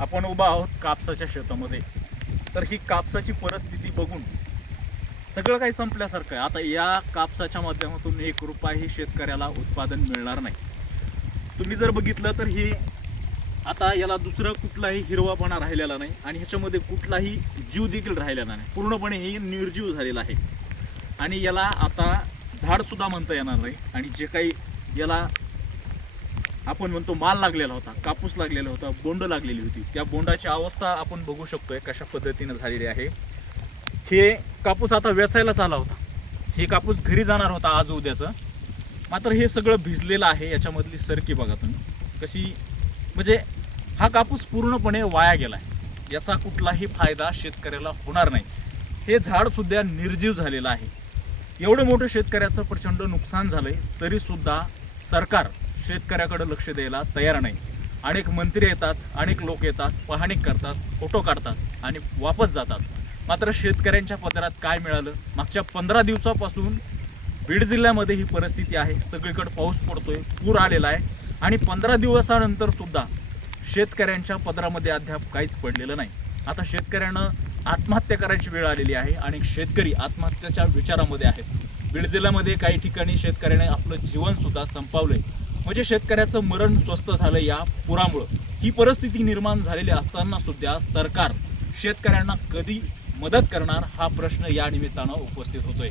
आपण उभा आहोत कापसाच्या शेतामध्ये. तर ही कापसाची परिस्थिती बघून सगळं काही संपल्यासारखं आहे. आता या कापसाच्या माध्यमातून एक रुपयाही शेतकऱ्याला उत्पादन मिळणार नाही. तुम्ही जर बघितलं तर ही आता याला दुसरं कुठलाही हिरवापणा राहिलेला नाही आणि ह्याच्यामध्ये कुठलाही जीव देखील राहिलेला नाही. पूर्णपणे ही निर्जीव झालेला आहे. आणि याला आता झाडसुद्धा म्हणता येणार नाही. आणि जे काही याला आपण म्हणतो माल लागलेला होता कापूस लागलेला होता बोंड लागलेली होती. त्या बोंडाची अवस्था आपण बघू शकतोय कशा पद्धतीनं झालेली आहे. हे कापूस आता वेचायलाच आला होता. हे कापूस घरी जाणार होता आज उद्याचं. मात्र हे सगळं भिजलेलं आहे याच्यामधली सरकी बघा तुम्ही. कशी म्हणजे हा कापूस पूर्णपणे वाया गेला आहे याचा कुठलाही फायदा शेतकऱ्याला होणार नाही. हे झाडसुद्धा निर्जीव झालेलं आहे. एवढं मोठं शेतकऱ्याचं प्रचंड नुकसान झालं आहे तरीसुद्धा सरकार शेतकऱ्याकडे लक्ष द्यायला तयार नाही. अनेक मंत्री येतात अनेक लोक येतात पाहणी करतात फोटो काढतात आणि वापस जातात. मात्र शेतकऱ्यांच्या पदरात काय मिळालं? मागच्या पंधरा दिवसापासून बीड जिल्ह्यामध्ये ही परिस्थिती आहे. सगळीकडे पाऊस पडतोय पूर आलेला आहे आणि पंधरा दिवसानंतर सुद्धा शेतकऱ्यांच्या पदरामध्ये अद्याप काहीच पडलेलं नाही. आता शेतकऱ्यानं आत्महत्या करायची वेळ आलेली आहे आणि शेतकरी आत्महत्याच्या विचारामध्ये आहेत. बीड जिल्ह्यामध्ये काही ठिकाणी शेतकऱ्याने आपलं जीवनसुद्धा संपवलं आहे म्हणजे शेतकऱ्याचं मरण स्वस्त झालं या पुरामुळं. ही परिस्थिती निर्माण झालेली असताना सुद्धा सरकार शेतकऱ्यांना कधी मदत करणार हा प्रश्न या निमित्तानं उपस्थित होतोय.